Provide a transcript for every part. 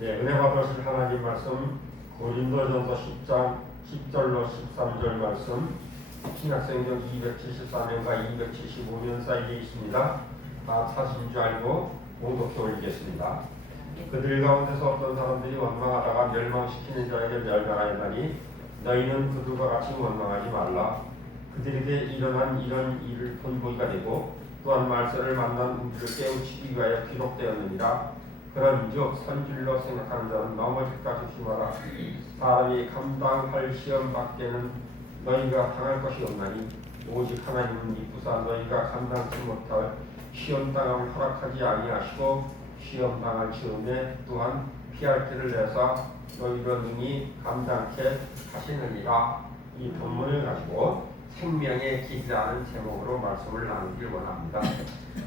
네, 은혜 받으실 하나님 말씀 고린도전서 10장 10절로 13절 말씀 신약성경 274면과 275면 사이에 있습니다. 다 찾으신 줄 알고 봉독해 올리겠습니다. 그들 가운데서 어떤 사람들이 원망하다가 멸망시키는 자에게 멸망하였나니 너희는 그들과 같이 원망하지 말라. 그들에게 일어난 이런 일을 본보기가 되고 또한 말세를 만난 우리를 깨우치기 위하여 기록되었느니라. 그런즉 선질로 생각하는 자는 넘어질까 조심하라. 사람이 감당할 시험 밖에는 너희가 당할 것이 없나니 오직 하나님은 이쁘사 너희가 감당치 못할 시험 당함을 허락하지 아니하시고 시험 당할 즈음에 또한 피할 길을 내사 너희가 능히 감당케 하시느니라. 이 본문을 가지고 생명의 길이라는 제목으로 말씀을 나누길 원합니다.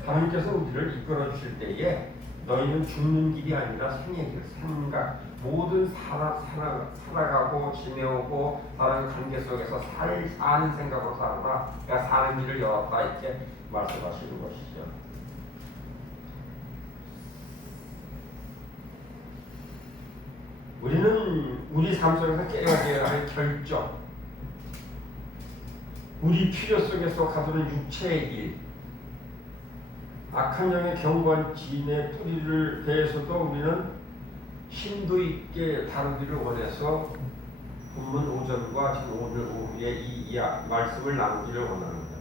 하나님께서 우리를 이끌어 주실 때에 너희는 죽는 길이 아니라 생의 길, 모든 살아가고 지내오고 다른 관계 속에서 사는 생각으로 살아라. 그러니까 사는 길을 열었다 이렇게 말씀하시는 것이죠. 우리는 우리 삶 속에서 깨어져야 할 결정, 우리 필요 속에서 가두는 육체의 길, 악한 영의 경고한 진의 뿌리를 대해서도 우리는 심도 있게 다루기를 원해서 본문 오전과 지금 오늘 오후에 이 말씀을 나누기를 원합니다.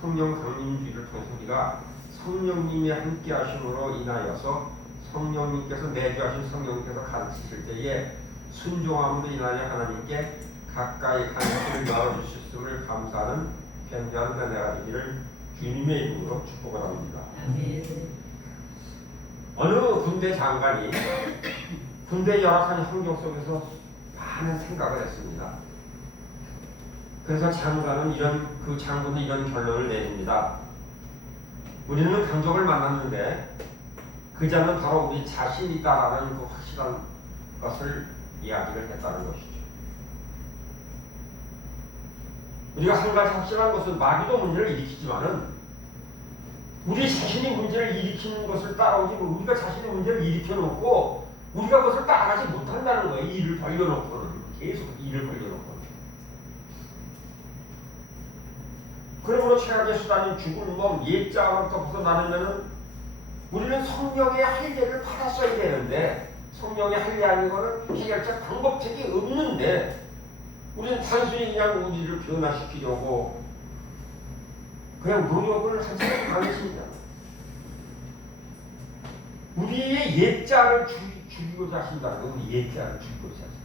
성령 강림주의를 통해서 우리가 성령님의 함께 하심으로 인하여서 성령님께서 내주하신 성령님께서 가르치실 때에 순종함으로 인하여 하나님께 가까이 가는 길을 열어주셨음을 감사하는 변변한 은혜가 되기를 주님의 이름으로 축복을 합니다. 어느 군대 장관이 군대 열악한 환경 속에서 많은 생각을 했습니다. 그래서 장관은 이런 결론을 내립니다. 우리는 강적을 만났는데 그 자는 바로 우리 자신이다라는 그 확실한 것을 이야기를 했다는 것이죠. 우리가 한 가지 확실한 것은 마귀도 문제를 일으키지만은 우리 자신이 문제를 일으키는 것을 따라오지 우리가 자신의 문제를 일으켜놓고 우리가 그것을 따라가지 못한다는 거예요. 일을 벌려놓고는 계속 일을 벌려놓고는. 그러므로 최악의 수단인 죽은 몸 옛자로부터 벗어나려면 우리는 성령의 할례를 받았어야 되는데 성령의 할례 아니고는 해결책 방법책이 없는데 우리는 단순히 그냥 우리를 변화시키려고 그냥 노력을 하지 않습니다. 우리의 옛자를 죽이고자 하신다는 거, 우리 옛자를 죽이고자 하신다.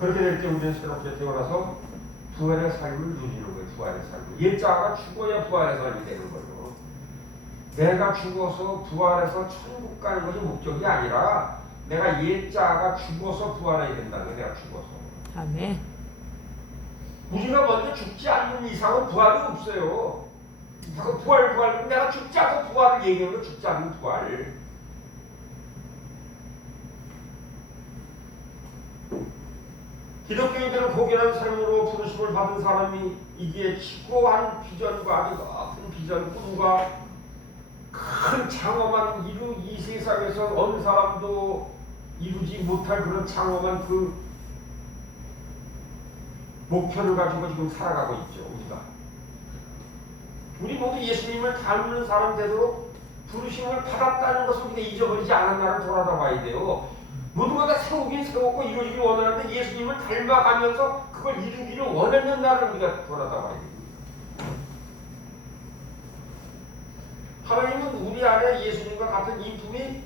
그렇게 될 때 우리는 새롭게 태어나서 부활의 삶을 누리는 거예요. 부활의 삶을. 옛자가 죽어야 부활의 삶이 되는 거죠. 내가 죽어서 부활해서 천국 가는 것이 목적이 아니라 내가 옛자가 죽어서 부활해야 된다는 거예요. 내가 죽어서. 아멘. 우리가 먼저 죽지 않는 이상은 부활이 없어요. 자꾸 부활. 내가 죽지 않고 부활을 얘기하는 거 죽지 않는 부활. 기독교인들은 고귀한 삶으로 부르심을 받은 사람이 이게 지고한 비전과 아주 높은 비전, 꿈과 큰 장엄한 이 세상에서 어느 사람도 이루지 못할 그런 장엄한 그 목표를 가지고 지금 살아가고 있죠. 우리 모두 예수님을 닮는 사람 되도록 부르심을 받았다는 것을 우리가 잊어버리지 않았나를 돌아다봐야 돼요. 모두가 다 세우긴 세웠고 이루기를 원하는데 예수님을 닮아가면서 그걸 이루기를 원하는 날을 우리가 돌아다봐야 됩니다. 하나님은 우리 안에 예수님과 같은 인품이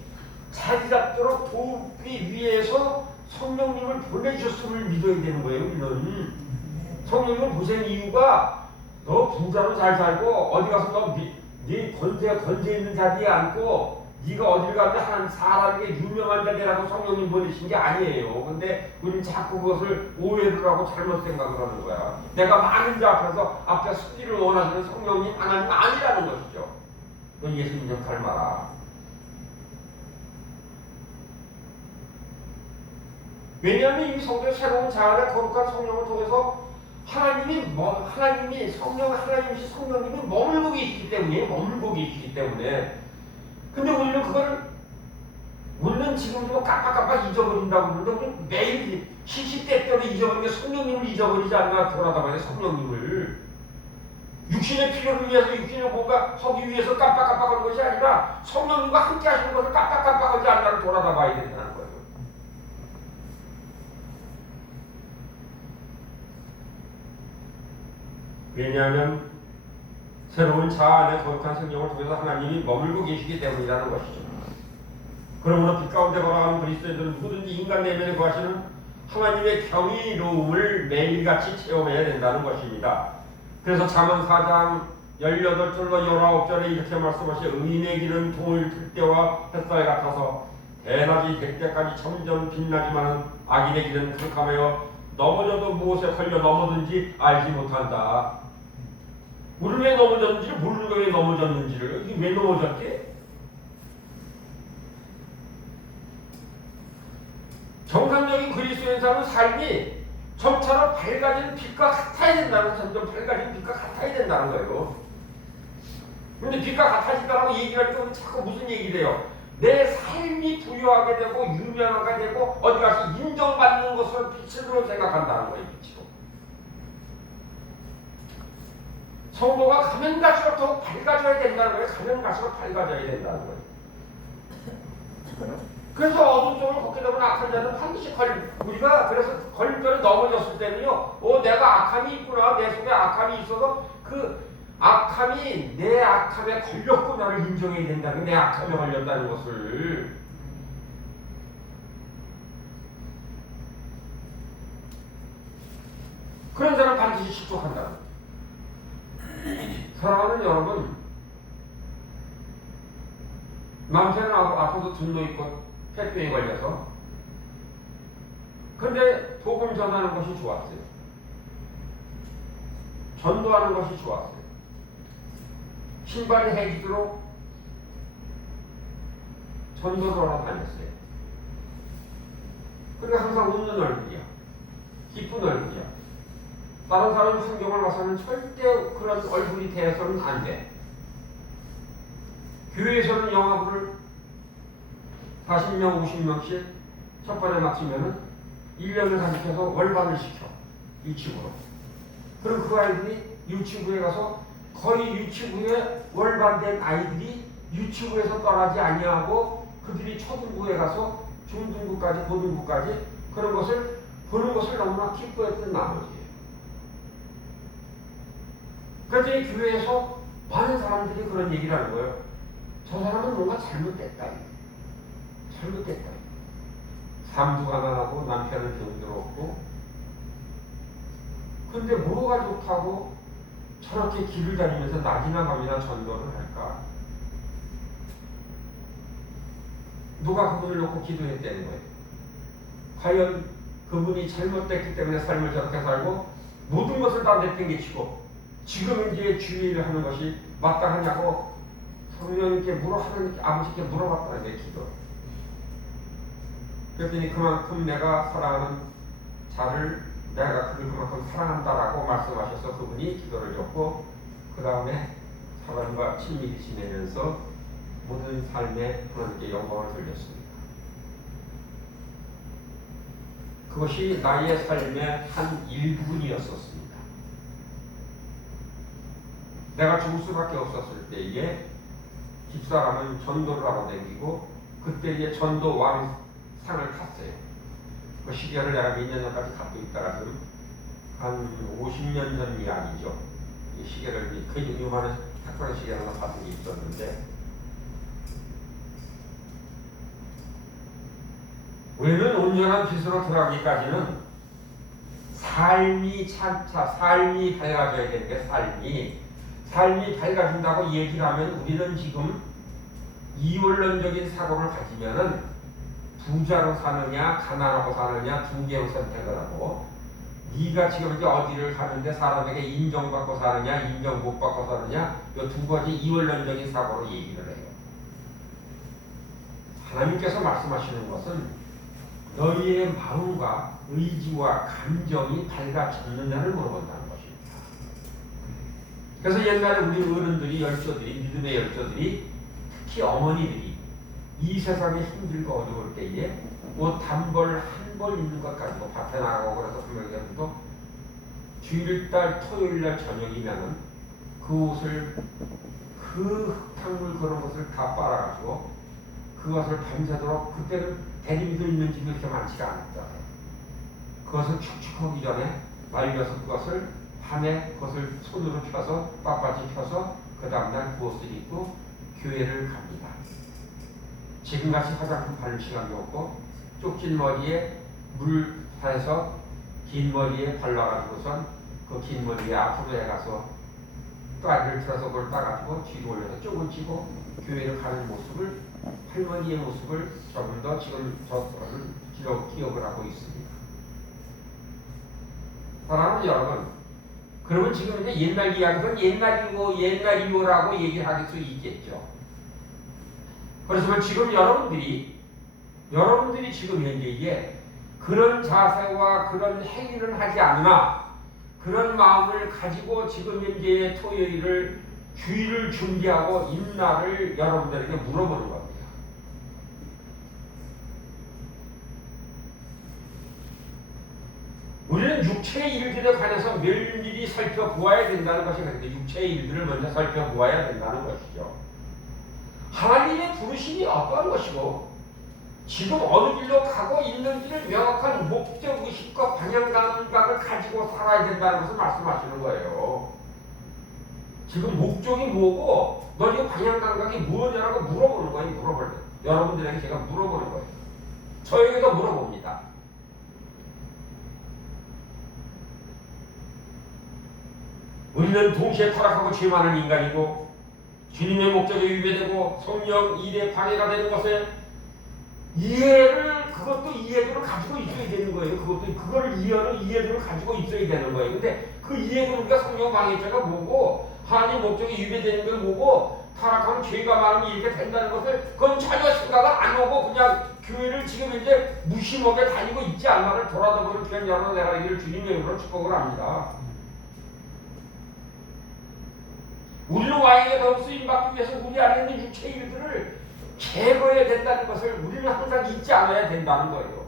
자리 잡도록 돕기 위해서 성령님을 보내주셨음을 믿어야 되는 거예요. 우리는 성령님을 보낸 이유가 너 부자로 잘 살고 어디 가서 너 네 권세 있는 자리에 앉고 네가 어딜 가도 한 사람에게 유명한 자리라고 성령님 보내신 게 아니에요. 근데 우리는 자꾸 그것을 오해를 하고 잘못 생각을 하는 거야. 내가 많은 자 앞에 서기를 원하시는 성령님 하나님 아니라는 것이죠. 너 예수님 좀 닮아라. 왜냐하면 이 성도의 새로운 자아의 거룩한 성령을 통해서 하나님이 성령님이 머물고 계시기 때문에 근데 우리는 우리는 지금도 깜빡깜빡 잊어버린다고 그러는데 우리 매일 시시때때로 잊어버리는 게 성령님을 잊어버리지 않나 돌아다 봐요. 성령님을. 육신의 필요를 위해서 육신의 뭔가 하기 위해서 깜빡깜빡하는 것이 아니라 성령님과 함께 하시는 것을 깜빡깜빡하지 않나 돌아다 봐야 된다는 거예요. 왜냐하면 새로운 자아 안에 거룩한 성령을 통해서 하나님이 머물고 계시기 때문이라는 것이죠. 그러므로 빛 가운데 걸어가는 그리스도인들은 누구든지 인간 내면에 거하시는 하나님의 경이로움을 매일같이 체험해야 된다는 것입니다. 그래서 잠언 4장 18절로 19절에 이렇게 말씀하시오. 의인의 길은 동을 틀 때와 햇살 같아서 대낮이 될 때까지 점점 빛나지만 악인의 길은 캄캄하여 넘어져도 무엇에 걸려 넘어든지 알지 못한다. 우리는 왜 넘어졌는지를 모르는 왜 넘어졌는지를. 이게 왜 넘어졌지? 정상적인 그리스도인 사람은 삶이 점차로 밝아지는 빛과 같아야 된다는, 점점 밝아지는 빛과 같아야 된다는 거예요. 근데 빛과 같아진다고 얘기를 할 때 자꾸 무슨 얘기를 해요? 내 삶이 부유하게 되고 유명하게 되고 어디 가서 인정받는 것을 빛으로 생각한다는 거예요. 빛으로. 성도가 가면 갈수록 더욱 밝아져야 된다는 거예요. 가면 갈수록 밝아져야 된다는 거예요. 그래서 어두운 쪽을 걷게 되면 악한 자는 반드시 우리가 그래서 걸림돌에 넘어졌을 때는요, 내가 악함이 있구나, 내 속에 악함이 있어서 그 악함이 내 악함에 걸렸고 나를 인정해야 된다는, 내 악함에 걸렸다는 것을. 그런 사람 반드시 실족한다. 사랑하는 여러분, 남편은 아파도 등도 있고 폐병에 걸려서, 근데 복음 전하는 것이 좋았어요. 전도하는 것이 좋았어요. 신발이 해지도록 전도를 하러 다녔어요. 그리고 항상 웃는 얼굴이야. 기쁜 얼굴이야. 다른 사람 환경을 봐서는 절대 그런 얼굴이 돼서는 안 돼. 교회에서는 영화부를 40명, 50명씩 첫 번에 맡으면은 1년을 가르쳐서 월반을 시켜. 유치부로. 그리고 그 아이들이 유치부에 가서 거의 유치부에 월반된 아이들이 유치부에서 떠나지 아니하고 그들이 초등부에 가서 중등부까지 고등부까지 그런 것을 보는 것을 너무나 기뻐했던 나머지예요. 그래서 이 교회에서 많은 사람들이 그런 얘기를 하는 거예요. 저 사람은 뭔가 잘못됐다. 잘못됐다. 삶도 가난하고 남편은 병들었고, 근데 뭐가 좋다고 저렇게 길을 다니면서 낮이나 밤이나 전도를 할까? 누가 그분을 놓고 기도했다는 거예요. 과연 그분이 잘못됐기 때문에 삶을 저렇게 살고 모든 것을 다 내팽개치고 지금 이제 주의를 하는 것이 마땅하냐고 성령님께 하나님께 아버지께 물어봤다는 게 기도. 그랬더니 그만큼 내가 사랑하는 자를 내가 그를 그만큼 사랑한다라고 말씀하셔서 그분이 기도를 줬고, 그 다음에 사람과 친밀히 지내면서 모든 삶에 하나님께 영광을 돌렸습니다. 그것이 나의 삶의 한 일부분이었었습니다. 내가 죽을 수밖에 없었을 때에 집사람은 전도를 하러 다니고, 그때 이제 전도 왕상을 탔어요. 그 시계를 내가 몇 년 전까지 갖고 있다가 지금 한 50년 전 이야기죠. 이 시계를 그 요만한 탁상 시계 하나 받은 게 있었는데, 우리는 온전한 빛으로 들어가기까지는 삶이 차차 삶이 밝아져야 되는데, 삶이 밝아진다고 얘기를 하면 우리는 지금 이원론적인 사고를 가지면은 부자로 사느냐 가난하고 사느냐 두 개의 선택을 하고, 네가 지금 이제 어디를 가는데 사람에게 인정받고 사느냐 인정 못 받고 사느냐, 이 두 가지 이원론적인 사고로 얘기를 해요. 하나님께서 말씀하시는 것은 너희의 마음과 의지와 감정이 밝아졌느냐를 물어본다는 것입니다. 그래서 옛날에 우리 어른들이 열조들이 믿음의 열조들이 특히 어머니들이 이 세상에 힘들고 어려울 때에 뭐 단벌 한 벌 있는 것 가지고 밭에 나가고 그래서 그러면도 주일날 토요일날 저녁이면은 그 옷을 그 흙탕물 그런 것을 다 빨아가지고 그것을 밤새도록 그때는 대림도 있는 집이 그렇게 많지가 않았잖아요. 그것을 축축하기 전에 말려서 그것을 밤에 그것을 손으로 펴서 빳빳이 펴서 그 다음날 그 옷을 입고 교회를 갑니다. 지금같이 화장품 바를 시간도 없고 쪽진 머리에 물 해서 긴 머리에 발라가지고선 그 긴 머리에 앞으로 해가서 따기를 틀어서 그걸 따가지고 뒤로 올려서 쪽을 치고 교회를 가는 모습을 할머니의 모습을 조금 더 지금 저를 기억을 하고 있습니다. 사랑하는 여러분, 그러면 지금 이제 옛날 이야기는 옛날이요라고 얘기할 수 있겠죠. 그렇지만 지금 여러분들이 지금 현재에 그런 자세와 그런 행위를 하지 않으나 그런 마음을 가지고 지금 현재의 토요일을 주일을 준비하고 있나를 여러분들에게 물어보는 겁니다. 우리는 육체의 일들에 관해서 면밀히 살펴보아야 된다는 것이 그런데 육체의 일들을 먼저 살펴보아야 된다는 것이죠. 하나님의 부르심이 어떠한 것이고 지금 어느 길로 가고 있는지를 명확한 목적의식과 방향감각을 가지고 살아야 된다는 것을 말씀하시는 거예요. 지금 목적이 뭐고 너희 방향감각이 무엇이냐고 물어보는 거예요. 물어볼 때. 여러분들에게 제가 물어보는 거예요. 저에게도 물어봅니다. 우리는 동시에 타락하고 죄 많은 인간이고 주님의 목적에 위배되고 성령 일에 방해가 되는 것에 그것도 이해도를 가지고 있어야 되는 거예요. 그거를 이해도를 가지고 있어야 되는 거예요. 근데 그 이해도를 우리가 성령 방해죄가 뭐고 하나님 목적에 위배되는 게 뭐고 타락하면 죄가 많으면 이렇게 된다는 것을 그건 전혀 생각을 안 하고 그냥 교회를 지금 이제 무심하게 다니고 있지 않나를 돌아다보는 귀한 여러분 내가 이를 주님의 이름으로 축복을 합니다. 우리는 왕에게 더 쓰임받기 위해서 우리 안에 있는 육체의 일들을 제거해야 된다는 것을 우리는 항상 잊지 않아야 된다는 거예요.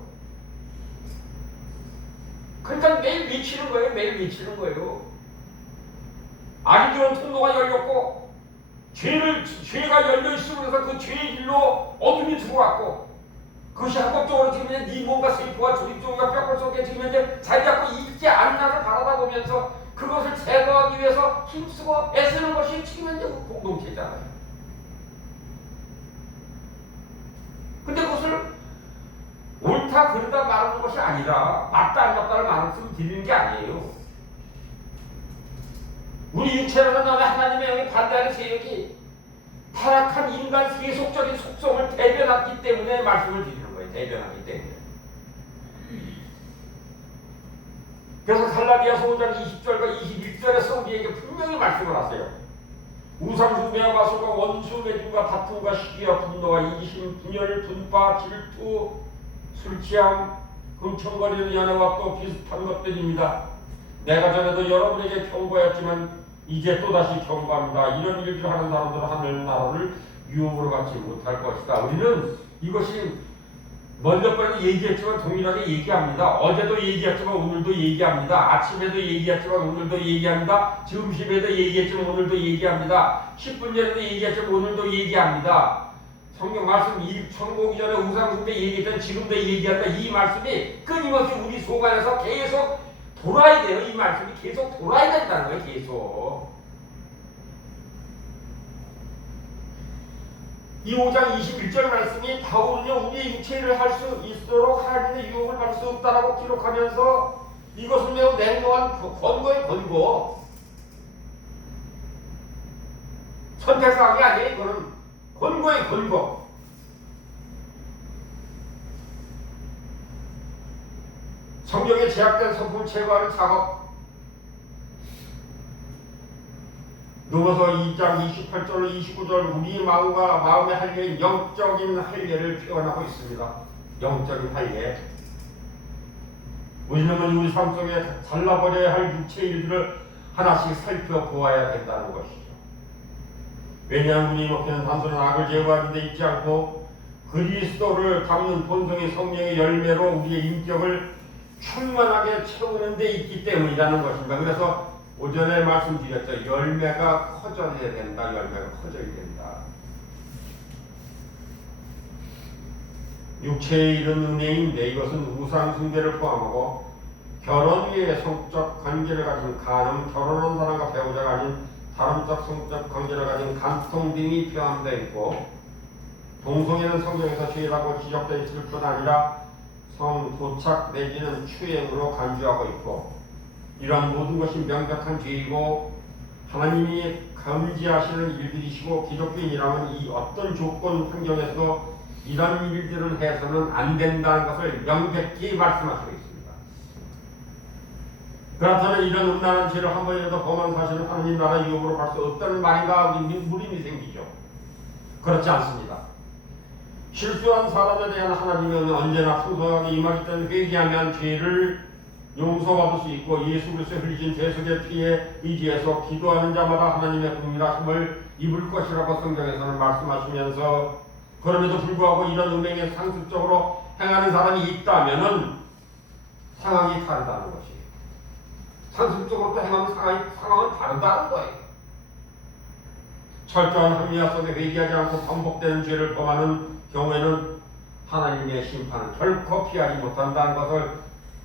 그러니까 매일 외치는 거예요. 매일 외치는 거예요. 악이 들어온 통로가 열렸고 죄가 열려있으면서 그 죄의 길로 어둠이 들어왔고 그것이 합법적으로 지금 네 몸과 세포와 조직종과 뼈골 속에 지금 이제 자리 잡고 있지 않나를 바라다보면서 그것을 제거하기 위해서 힘쓰고 애쓰는 것이 지금 현재 공동체잖아요. 근데 그것을 옳다 그르다 말하는 것이 아니라 맞다 안 맞다를 말씀드리는 게 아니에요. 우리 육체라는 나라 하나님의 영이 반대하는 세력이 타락한 인간 세속적인 속성을 대변하기 때문에 말씀을 드리는 거예요. 대변하기 때문에. 그래서 갈라디아서 5장 20절과 21절에서 우리에게 분명히 말씀을 하세요. 우상숭배와 마술과 원수 매진과 다툼과 시기와 분노와 이기심, 분열, 분파, 질투, 술취함, 흥청거리는 연애와 또 비슷한 것들입니다. 내가 전에도 여러분에게 경고했지만 이제 또다시 경고합니다. 이런 일들 하는 사람들은 하늘 나라를 유혹으로 받지 못할 것이다. 우리는 이것이 먼저 번에도 얘기했지만 동일하게 얘기합니다. 어제도 얘기했지만 오늘도 얘기합니다. 아침에도 얘기했지만 오늘도 얘기합니다. 점심에도 얘기했지만 오늘도 얘기합니다. 10분 전에도 얘기했지만 오늘도 얘기합니다. 성경 말씀 천국이 전에 우상숭배 얘기했던 지금도 얘기한다. 이 말씀이 끊임없이 우리 속 안에서 계속 돌아야 돼요. 이 말씀이 계속 돌아야 된다는 거예요. 계속. 이 5장 21절 말씀이 바울은요 우리의 육체를 할 수 있도록 하나님의 유혹을 받을 수 없다라고 기록하면서 이것은 매우 냉정한 권고의 권고, 선택사항이 아니에요. 이거는 권고의 권고. 성경에 제약된 성품 제거하는 작업. 누가서 2장 28절 29절 우리 마음의 할례인 영적인 할례를 표현하고 있습니다. 영적인 할례. 우리는 우리 삶 속에 잘라버려야 할 육체의 일들을 하나씩 살펴보아야 된다는 것이죠. 왜냐하면 우리 목표는 단순한 악을 제거하는 데 있지 않고 그리스도를 담는 본성의 성령의 열매로 우리의 인격을 충만하게 채우는 데 있기 때문이라는 것입니다. 그래서 오전에 말씀드렸죠. 열매가 커져야 된다. 열매가 커져야 된다. 육체에 이른 은혜인데 이것은 우상 숭배를 포함하고 결혼 위에 성적 관계를 가진 간음, 결혼한 사람과 배우자가 아닌 다름적 성적 관계를 가진 간통 등이 포함되어 있고, 동성애는 성경에서 죄라고 지적되어 있을 뿐 아니라 성도착 내지는 추행으로 간주하고 있고, 이러한 모든 것이 명백한 죄이고 하나님이 금지하시는 일들이시고, 기독교인이라면 이 어떤 조건 환경에서도 이런 일들을 해서는 안 된다는 것을 명백히 말씀하시고 있습니다. 그렇다면 이런 음란한 죄를 한 번이라도 범한 사실은 하나님 나라 유업으로 갈 수 없다는 말인가? 물음이 생기죠. 그렇지 않습니다. 실수한 사람에 대한 하나님의 은혜는 언제나 풍성하게 임하기 때문에 회개하면 죄를 용서받을 수 있고, 예수 그리스도의 흘리신 대속의 피에 의지해서 기도하는 자마다 하나님의 긍휼하심을 입을 것이라고 성경에서는 말씀하시면서, 그럼에도 불구하고 이런 음행에 상습적으로 행하는 사람이 있다면은 상황이 다르다는 것이에요. 상습적으로 또 행하는 상황은 다르다는 거예요. 철저한 합리화 속에 회개하지 않고 반복되는 죄를 범하는 경우에는 하나님의 심판을 결코 피하지 못한다는 것을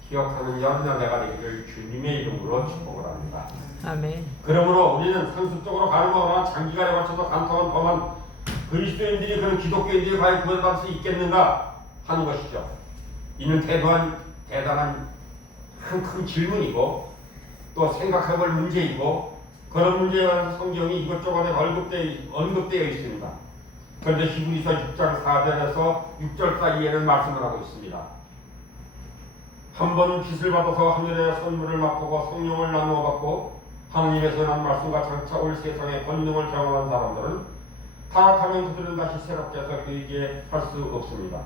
기억하는 연나내가 되기를 주님의 이름으로 축복을 합니다. 아멘. 그러므로 우리는 상습적으로 가늠하거나 장기간에 걸쳐서 간통한 범한 그리스도인들이 그런 기독교인들이 과연 구원받을 수 있겠는가 하는 것이죠. 이는 대단한 큰 질문이고 또 생각해볼 문제이고, 그런 문제에 관해서 성경이 이것저것 언급되어 있습니다. 그런데 히브리서 6장 4절에서 6절 사이에는 말씀을 하고 있습니다. 한 번 빚을 받아서 하늘의 선물을 맛보고 성령을 나누어 받고 하나님에서 난 말씀과 장차 올 세상의 권능을 경험한 사람들은 타락하면 그들은 다시 새롭게 해서 회개할 수 없습니다.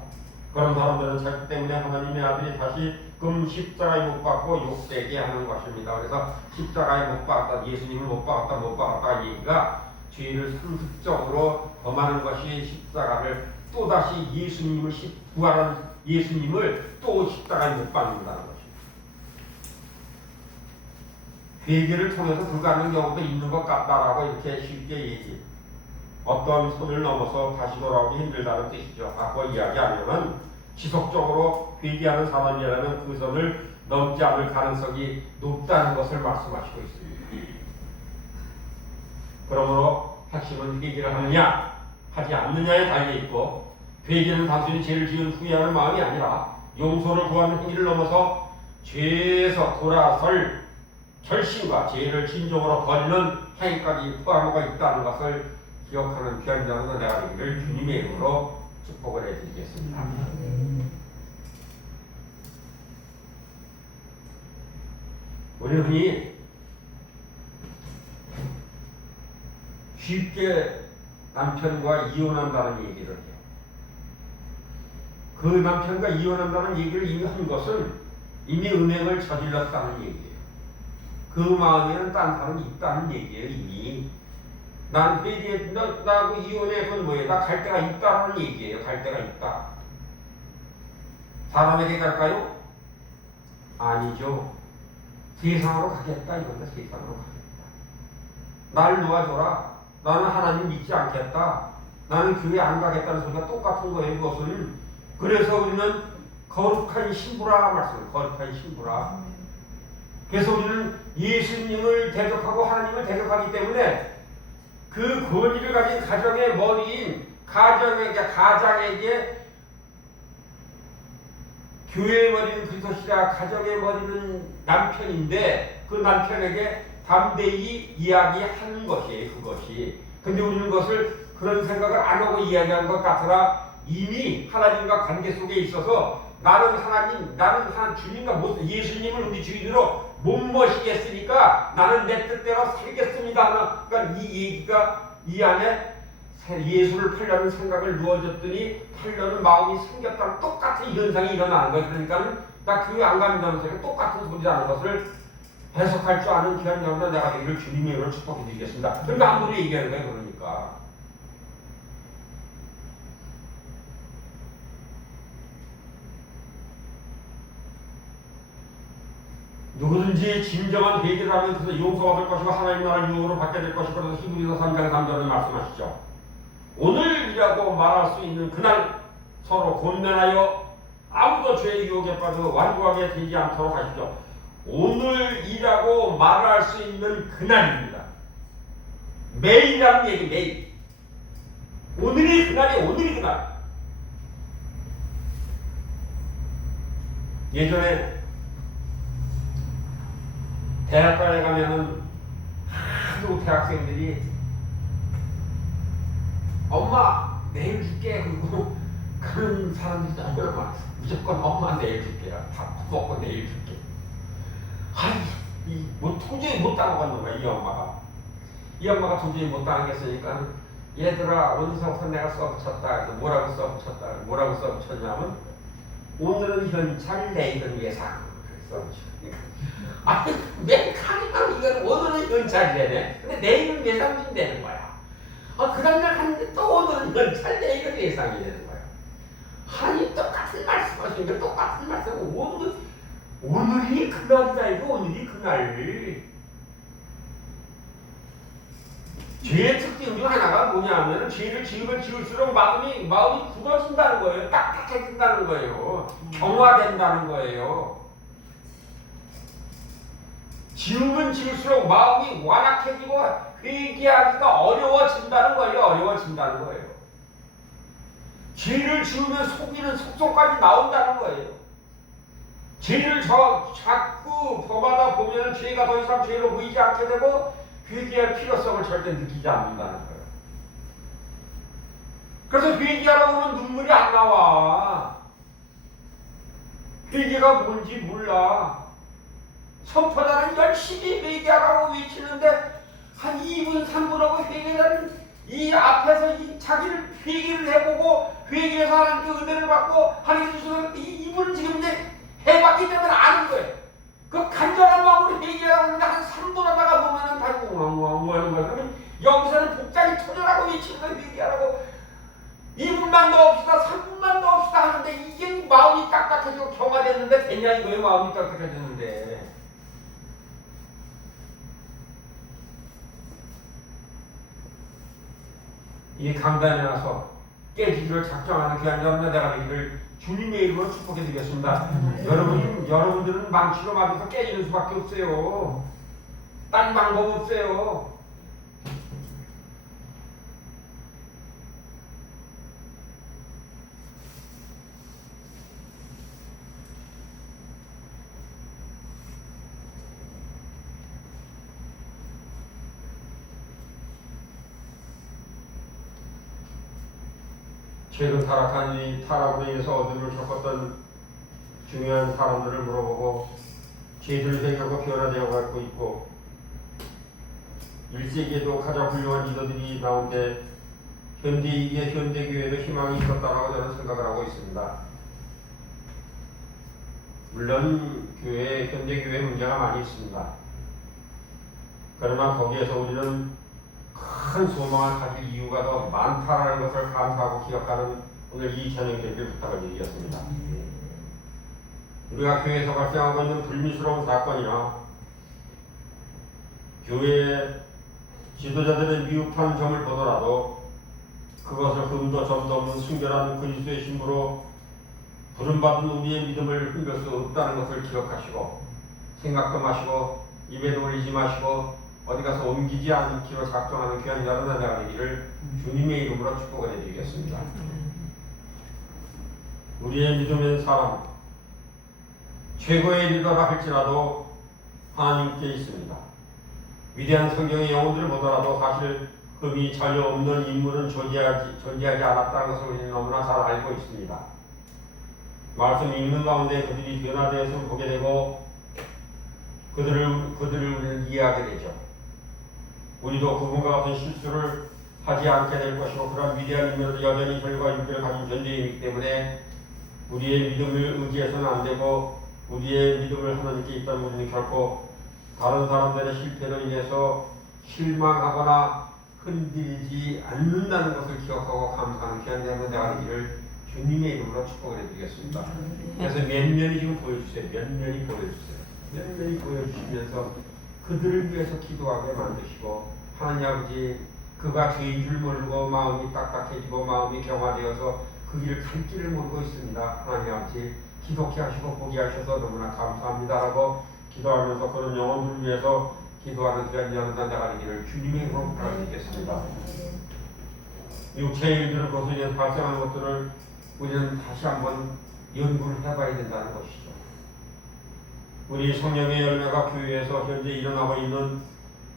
그런 사람들은 자기 때문에 하나님의 아들이 다시 금 십자가에 못 박고 욕되게 하는 것입니다. 그래서 십자가에 못 박았다, 예수님을 못 박았다 얘기가 죄를 상습적으로 범하는 것이 십자가를 또다시 부활한 예수님을 또 십자가에 못 박는다는 것입니다. 회개를 통해서 불가능한 경우도 있는 것 같다라고 이렇게 쉽게 얘기합니다. 어떤 선을 넘어서 다시 돌아오기 힘들다는 뜻이죠. 바꿔 이야기하면 지속적으로 회개하는 사람이라면 그 선을 넘지 않을 가능성이 높다는 것을 말씀하시고 있습니다. 그러므로 핵심은 회개를 하느냐 하지 않느냐에 달려있고, 회개는 단순히 죄를 지은 후회하는 마음이 아니라 용서를 구하는 행위를 넘어서 죄에서 돌아설 결심과 죄를 진정으로 버리는 행위까지 포함하고 있다는 것을 기억하는 귀한 내가 되기를 주님의 이름으로 축복을 해드리겠습니다. 우리는 흔히 쉽게 남편과 이혼한다는 얘기를 해요. 그 남편과 이혼한다는 얘기를 이미 한 것은 이미 음행을 저질렀다는 얘기예요. 그 마음에는 딴 사람이 있다는 얘기예요. 이미 난 나하고 이혼해서는 뭐예요? 나 갈 데가 있다는 얘기예요. 갈 데가 있다. 사람에게 갈까요? 아니죠. 세상으로 가겠다 이건데, 세상으로 가겠다. 날 놓아줘라. 나는 하나님 믿지 않겠다. 나는 교회 안 가겠다는 소리가 똑같은 거예요. 그것은. 그래서 우리는 거룩한 신부라 말씀을, 거룩한 신부라. 그래서 우리는 예수님을 대적하고 하나님을 대적하기 때문에 그 권위를 가진 가정의 머리인 가장에게 교회의 머리는 그리스도시라 가정의 머리는 남편인데 그 남편에게 담대히 이야기하는 것이에요. 그것이. 근데 우리는 그것을 그런 생각을 안 하고 이야기한 것 같으나 이미 하나님과 관계 속에 있어서 나는 주님과 예수님을 우리 주인으로 못 모시겠으니까 나는 내 뜻대로 살겠습니다. 그러니까 이 얘기가 이 안에 예수를 팔려는 생각을 누워줬더니 팔려는 마음이 생겼다는 똑같은 현상이 일어나는 거예요. 그러니까 나 교회 안 간다는 소리가 똑같은 소리라는 것을 해석할 줄 아는 귀한 여러분, 내가 이를 주님의 이름으로 축복해 드리겠습니다. 그러니까 함부로 얘기하는 거예요. 그러니까 누구든지 진정한 회개를 하면 그래서 용서받을 것이고 하나님 나라 유업으로 받게 될 것이고 그래서 히브리서 3장 3절을 말씀하시죠. 오늘이라고 말할 수 있는 그날 서로 권면하여 아무도 죄의 유혹에 빠져 완고하게 되지 않도록 하십시오. 오늘이라고 말할 수 있는 그날입니다. 매일이라는 얘기, 매일. 오늘이 그날이에요. 오늘이 그날. 예전에 대학가에 가면은 하도 대학생들이 엄마 내일 줄게 그리고 그런 사람들이 너무 많았어. 무조건 엄마 내일 줄게요. 밥 먹고 내일 줄게. 아이 뭐 도저히 못 따라가는 거야 이 엄마가. 이 엄마가 도저히 못 따라가겠으니까 얘들아 오늘서부터 내가 수업 쳤다. 뭐라고 수업 쳤다. 뭐라고 수업 쳤냐면 오늘은 현찰 내일은 예상. 그래서 아니 왜 가능하면 이건 오늘은 현찰이네. 근데 내일은 예상이 되는 거야. 그 다음날 갔는데 또 오늘은 현찰 내일은 예상이 되는 거야. 아니 똑같은 말씀하시니까 똑같은 말씀. 오늘이 그날이다 이거. 오늘이 그날. 죄의 특징 중 하나가 뭐냐면 죄를 지으면 지을수록 마음이 굳어진다는 거예요. 딱딱해진다는 거예요. 경화된다는 거예요. 지으면 지을수록 마음이 완악해지고 회개하기가 어려워진다는 거예요. 어려워진다는 거예요. 죄를 지으면 속이는 속성까지 나온다는 거예요. 죄를 자꾸 범하다 보면 죄가 더 이상 죄로 보이지 않게 되고 회개할 필요성을 절대 느끼지 않는다는 거예요. 그래서 회개하라고 하면 눈물이 안 나와. 회개가 뭔지 몰라. 선포자는 열심히 회개하라고 외치는데 한 2분 3분 하고 회개하는 이 앞에서 자기를 회개를 해보고 회개해서 하나님께 은혜를 받고 하나님께 주시는 이분은 지금 이제 해봤기 때문에 아는 거예요. 그 간절한 마음으로 회개하고 있는데 한 3분 하다가 보면은 다 웅웅웅 하는 거예요. 그러면 여기서는 복장이 터져라고 외치는 거예요. 회개하라고 2분만 더 없시다 3분만 더 없시다 하는데 이게 마음이 딱딱해지고 경화됐는데 되냐 이거예요. 마음이 딱딱해졌는데. 이 강단에 와서 깨지기를 작정하는 귀한 여러분의 내가 되기를 주님의 이름으로 축복해 드리겠습니다. 여러분들은 망치로 맞아서 깨지는 수밖에 없어요. 딴 방법 없어요. 최근 타락한 이 타락으로 인해서 어둠을 겪었던 중요한 사람들을 물어보고 죄들을 회개하고 변화되어 가고 있고 1세기에도 가장 훌륭한 리더들이 나온데 현대교회에도 희망이 있었다라고 저는 생각을 하고 있습니다. 물론 현대교회 문제가 많이 있습니다. 그러나 거기에서 우리는 큰 소망을 가질 이유가 더 많다라는 것을 감사하고 기억하는 오늘 이 저녁 예배를 부탁을 드리겠습니다. 우리가 교회에서 발생하고 있는 불미스러운 사건이나 교회의 지도자들의 미흡한 점을 보더라도 그것을 흠도 점도 없는 순결한 그리스도의 신부로 부름받은 우리의 믿음을 흔들 수 없다는 것을 기억하시고 생각도 마시고 입에도 올리지 마시고 어디 가서 옮기지 않기로 작정하는 귀한 여러분의 나라 되기를 주님의 이름으로 축복을 해드리겠습니다. 우리의 믿음의 사람 최고의 리더라 할지라도 하나님께 있습니다. 위대한 성경의 영혼들을 보더라도 사실 흠이 전혀 없는 인물은 존재하지 않았다는 것을 우리는 너무나 잘 알고 있습니다. 말씀 읽는 가운데 그들이 변화되어서 보게 되고 그들을 우리는 이해하게 되죠. 우리도 그분과 같은 실수를 하지 않게 될 것이고 그런 위대한 인물은 여전히 혈과 육을 가진 존재이기 때문에 우리의 믿음을 의지해서는 안 되고 우리의 믿음을 하나님께 있다면 우리는 결코 다른 사람들의 실패로 인해서 실망하거나 흔들리지 않는다는 것을 기억하고 감사하는 귀한 여러분 내가 되기를 주님의 이름으로 축복을 해드리겠습니다. 그래서 몇 면이 지금 보여주세요. 몇 면이 보여주세요. 면밀히 보여주시면서 그들을 위해서 기도하게 만드시고, 하나님 아버지, 그가 죄인 줄 모르고 마음이 딱딱해지고 마음이 경화되어서 그 길을 갈 길을 모르고 있습니다. 하나님 아버지, 기독케 하시고 보게 하셔서 너무나 감사합니다 하고 기도하면서 그런 영혼들을 위해서 기도하는 귀한 영혼단 자가 되기를 주님의 이름으로 부탁드리겠습니다. 육체의 일들을 거슬려 발생하는 것들을 우리는 다시 한번 연구를 해봐야 된다는 것이죠. 우리 성령의 열매가 교회에서 현재 일어나고 있는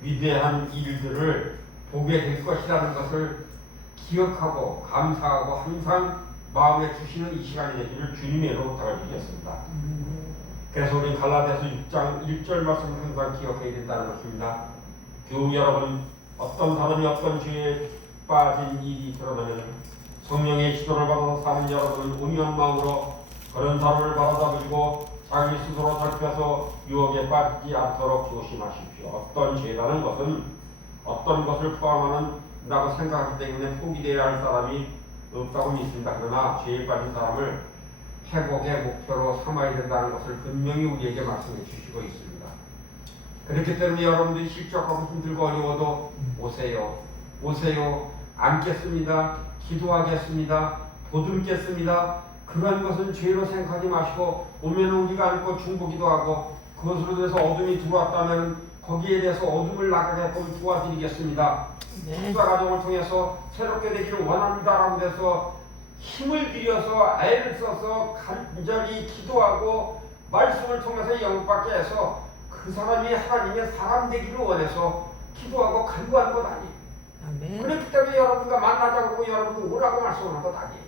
위대한 일들을 보게 될 것이라는 것을 기억하고 감사하고 항상 마음에 주시는 이 시간이 되기를 주님의 이름으로 부탁을 드리겠습니다. 그래서 우리 갈라디아서 6장 1절 말씀을 항상 기억해야 된다는 것입니다. 교우 여러분, 어떤 사람이 어떤 죄에 빠진 일이 드러나면 성령의 지도를 받아서 사는 여러분은 온유한 마음으로 그런 사람을 바라다보시고 자기 스스로 살펴서 유혹에 빠지지 않도록 조심하십시오. 어떤 죄라는 것은 어떤 것을 포함하는다고 생각하기 때문에 포기되어야 할 사람이 없다고 믿습니다. 그러나 죄에 빠진 사람을 회복의 목표로 삼아야 된다는 것을 분명히 우리에게 말씀해 주시고 있습니다. 그렇기 때문에 여러분들이 실족하고 힘들고 어려워도 오세요. 오세요. 앉겠습니다. 기도하겠습니다. 보듬겠습니다. 그런 것은 죄로 생각하지 마시고 오면 우리가 앉고 중보기도 하고 그것으로 돼서 어둠이 들어왔다면 거기에 대해서 어둠을 나가게끔 도와드리겠습니다. 축사 과정을 통해서 새롭게 되기를 원합니다라고 해서 힘을 들여서 애를 써서 간절히 기도하고 말씀을 통해서 영접받게 해서 그 사람이 하나님의 사람 되기를 원해서 기도하고 간구하는 것 아니에요. 아멘. 그렇기 때문에 여러분과 만나자고 하고 여러분 오라고 말씀하는 것 아니에요.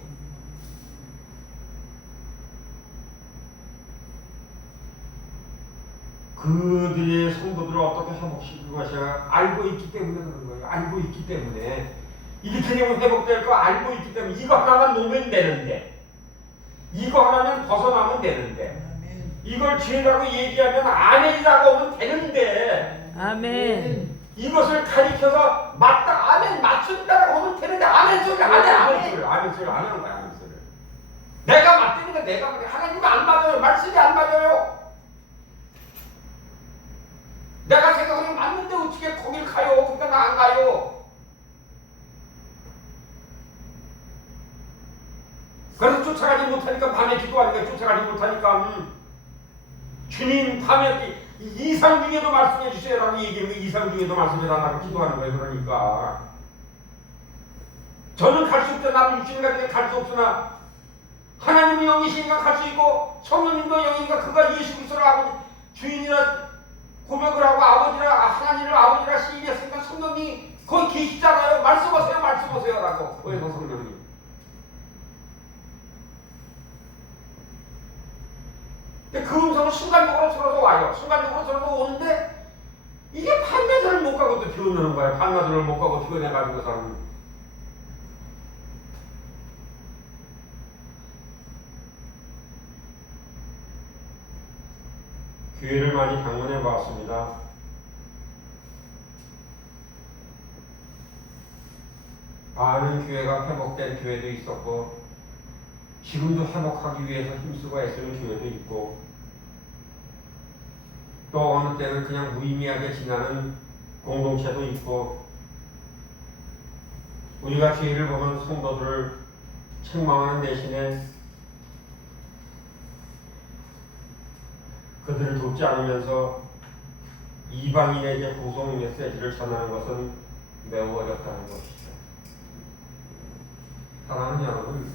그들의 성도들을 어떻게 회복시킬 것이야 알고 있기 때문에 그런 거예요. 알고 있기 때문에 이렇게 되면 회복될 거 알고 있기 때문에 이거 하나만 놓으면 되는데 이거 하나면 벗어나면 되는데 이걸 죄라고 얘기하면 아멘이라고 하면 되는데 아멘. 이것을 가리켜서 맞다 아멘 맞춘다라고 하면 되는데 아멘 소리 안 해. 아멘 소리 안 하는 거야. 아멘 소리 내가 맞다니까 내가 하나님이 안 맞아요. 말씀이 안 맞아요. 내가 생각하면 맞는데 어떻게 거길 가요? 그러니까 나 안 가요. 그래서 쫓아가지 못하니까 밤에 기도하니까 쫓아가지 못하니까 주님 밤에 이상 중에도 말씀해 주세요라고 얘기하는 거 이상 중에도 말씀해달라고 기도하는 거예요. 그러니까 저는 갈 수 없다. 나는 육신 가운데 갈 수 없으나 하나님이 영이시니까 갈 수 있고 성령님도 영이니까 그가 예수 그리스도를 아버지 주인이라 고백을 하고 아버지라 하나님을 아버지라 시인했으니까 성령이 거기 계시잖아요. 말씀하세요 라고 거기서 성령이 근데 그 음성은 순간적으로 들어서 와요. 순간적으로 들어서 오는데 이게 반나절을 못 가고 또 표현하는 거예요. 반나절을 못 가고 표현해가지고 사람 교회를 많이 방문해 봤습니다. 많은 교회가 회복된 교회도 있었고 지금도 회복하기 위해서 힘쓰고 애쓰는 교회도 있고 또 어느 때는 그냥 무의미하게 지나는 공동체도 있고 우리가 죄를 보면 성도들을 책망하는 대신에 그들을 돕지 않으면서 이방인에게 구속 메시지를 전하는 것은 매우 어렵다는 것이죠. 사랑하는 여러분,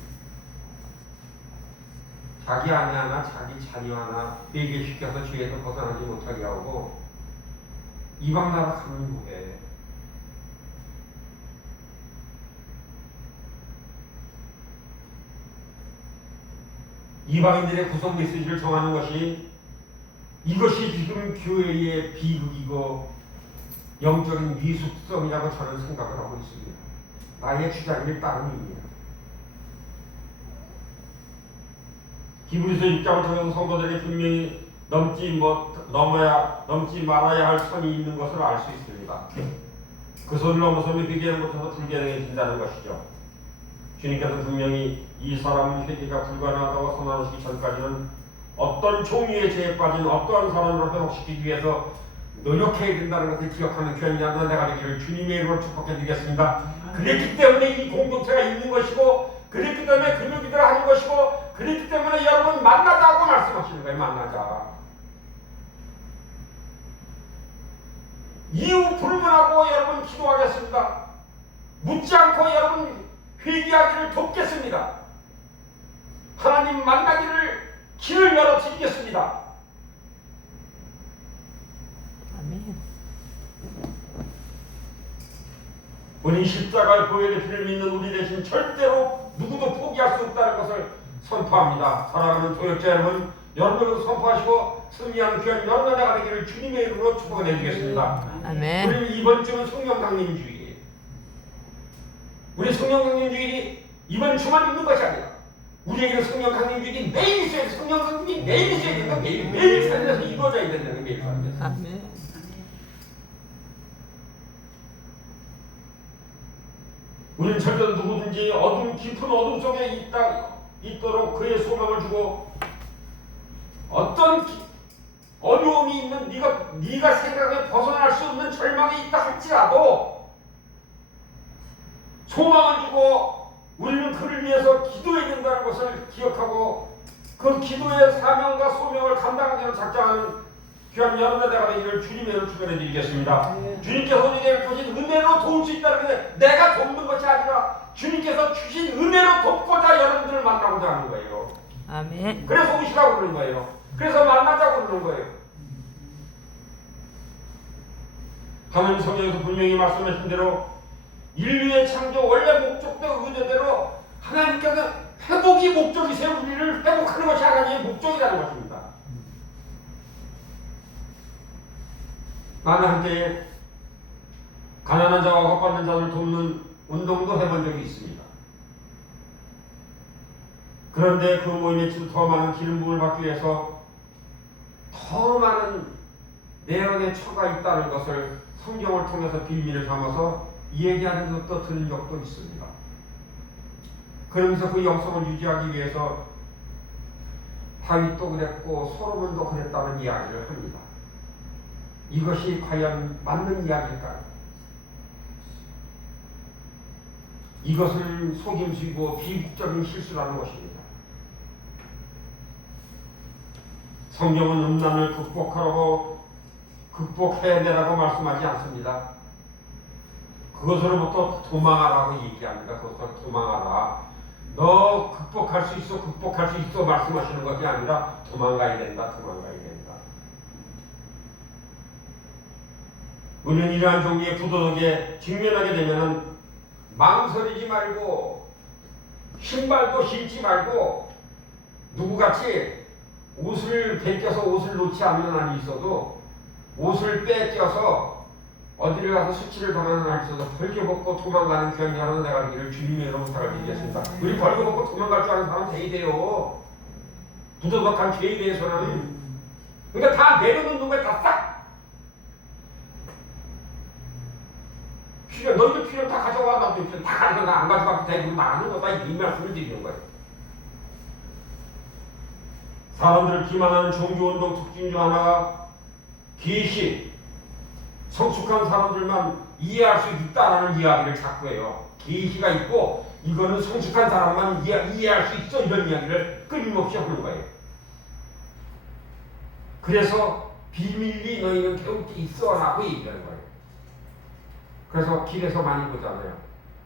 자기 아내 하나, 자기 자녀 하나 회개시켜서 죄에서 벗어나지 못하게 하고 이방 나라 가면 뭐해? 이방인들의 구속 메시지를 정하는 것이 이것이 지금 교회의 비극이고 영적인 미숙성이라고 저는 생각을 하고 있습니다. 나의 주장일 따름입니다. 히브리서 6장을 통해서 성도들에게 분명히 넘지 말아야 할 선이 있는 것을 알 수 있습니다. 그 선을 넘어서면 회개하는 것부터 불가능해진다는 것이죠. 주님께서 분명히 이 사람은 회개가 불가능하다고 선언하시기 전까지는 어떤 종류의 죄에 빠진 어떠한 사람으로 회복시키기 위해서 노력해야 된다는 것을 기억하는 귀한 야나 내가 되기를 주님의 이름으로 축복해 드리겠습니다. 그랬기 때문에 이 공동체가 있는 것이고, 그랬기 때문에 금요기도를 하는 것이고, 그랬기 때문에 여러분 만나자고 말씀하시는 거예요. 만나자. 이유 불문하고 여러분 기도하겠습니다. 묻지 않고 여러분 회개하기를 돕겠습니다. 하나님 만나기를 길을 열어 드리겠습니다. 아멘. 우리 십자가의 보혈의 피를 믿는 우리 대신 절대로 누구도 포기할 수 없다는 것을 선포합니다. 사랑하는 교역자 여러분, 여러분도 선포하시고 승리하는 귀한 여러분의 내가 되기를 주님의 이름으로 축복을 해주겠습니다. 아멘. 우리는 이번 주는 성령 강림 주일. 우리 성령 강림 주일이 이번 주만 있는 것이 아니라 우리에게는 성령 강림 주일이 매일 있어야 돼. 성령 강림이 매일 있어야 된다. 매일 살면서 이루어져야 된다는 게 매일 살면서. 아멘. 우리는 절대로 누구든지 어둠 깊은 어둠 속에 있도록 그의 소망을 주고, 어떤 어려움이 있는 네가 생각에 벗어날 수 없는 절망이 있다 할지라도 소망을 주고 우리는 그를 위해서 기도해야 된다는 것을 기억하고 그 기도의 사명과 소명을 감당하기로 작정하는 귀한 여러분의 내가 되기를 주님의 이름으로 축원해 드리겠습니다. 주님께서 우리에게 주신 은혜로 도울 수 있다는 게 내가 돕는 것이 아니라 주님께서 주신 은혜로 돕고자 여러분들을 만나고자 하는 거예요. 아멘. 그래서 오시라고 그러는 거예요. 그래서 만나자고 그러는 거예요. 하나님 성경에서 분명히 말씀하신 대로 인류의 창조 원래 목적대로 의도대로 하나님께서 회복이 목적이세요. 우리를 회복하는 것이 하나님의 목적이라는 것입니다. 나는 한때 가난한 자와 고받는 자를 돕는 운동도 해본 적이 있습니다. 그런데 그 모임에 더 많은 기름 부음을 받기 위해서 더 많은 내연의 처가 있다는 것을 성경을 통해서 빌미를 삼아서 얘기하는 것도 들은 적도 있습니다. 그러면서 그 영성을 유지하기 위해서 다윗도 그랬고 솔로몬도 그랬다는 이야기를 합니다. 이것이 과연 맞는 이야기일까요? 이것은 속임수이고 비극적인 실수라는 것입니다. 성경은 음란을 극복해내라고 말씀하지 않습니다. 그것으로부터 도망하라고 얘기합니다. 그것으로 도망하라. 너 극복할 수 있어 말씀하시는 것이 아니라 도망가야 된다. 우리는 이러한 종류의 부도덕에 직면하게 되면은 망설이지 말고 신발도 신지 말고 누구같이 옷을 벗겨서 옷을 놓지 않는 한이 있어도 옷을 뺏겨서 어디를 가서 수치를 당하는 한이 있어도 벌겨벗고 도망가는 귀한 여러분 내가 되기를 주님의 이름으로 부탁을 드리겠습니다. 우리 벌겨벗고 도망갈 줄 아는 사람 돼야 돼요. 부도덕한 죄에 대해서는. 그러니까 다 내려놓는 거야. 다 싹. 너희들 필요 다 가져와. 나도 필요 다 가져가. 나 안 가져가도 되고 나는 거다. 이 말씀을 드리는 거예요. 사람들을 기만하는 종교운동 특징 중 하나가 계시, 성숙한 사람들만 이해할 수 있다라는 이야기를 자꾸 해요. 계시가 있고 이거는 성숙한 사람만 이해할 수 있어. 이런 이야기를 끊임없이 하는 거예요. 그래서 비밀리 너희는 배울 게 있어 라고 얘기하는 거예요. 그래서 길에서 많이 보잖아요.